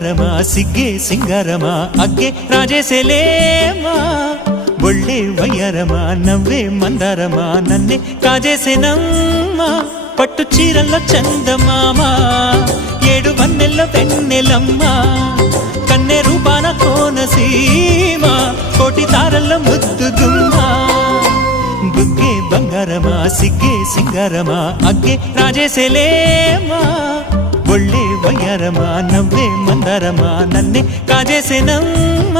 ಬಂಗಾರಮ ಸಿಗ್ಗೆ ಸಿಂಗಾರಮ ಅಗ್ಗೆ ರಾಜೇಸೆಲೇಮಾ ಒಳ್ಳೆ వయ్యారమ నవ్వే మందారమ నన్నే కాజేసేనమ్మ పట్టు చీరల్లో చందమామ ఏడు వన్నెల్లో వెన్నెలమ్మ కన్నె రూపాన కోనసీమ కోటి తారల్లో ముద్దుగుమ్మ బుగ్గే బంగారమ సిగ్గే సింగారమ అగ్గే రాజేసెలేమా ఒళ్ళే వయ్యారమ నవ్వే మందారమ నన్నే కాజేసేనమ్మ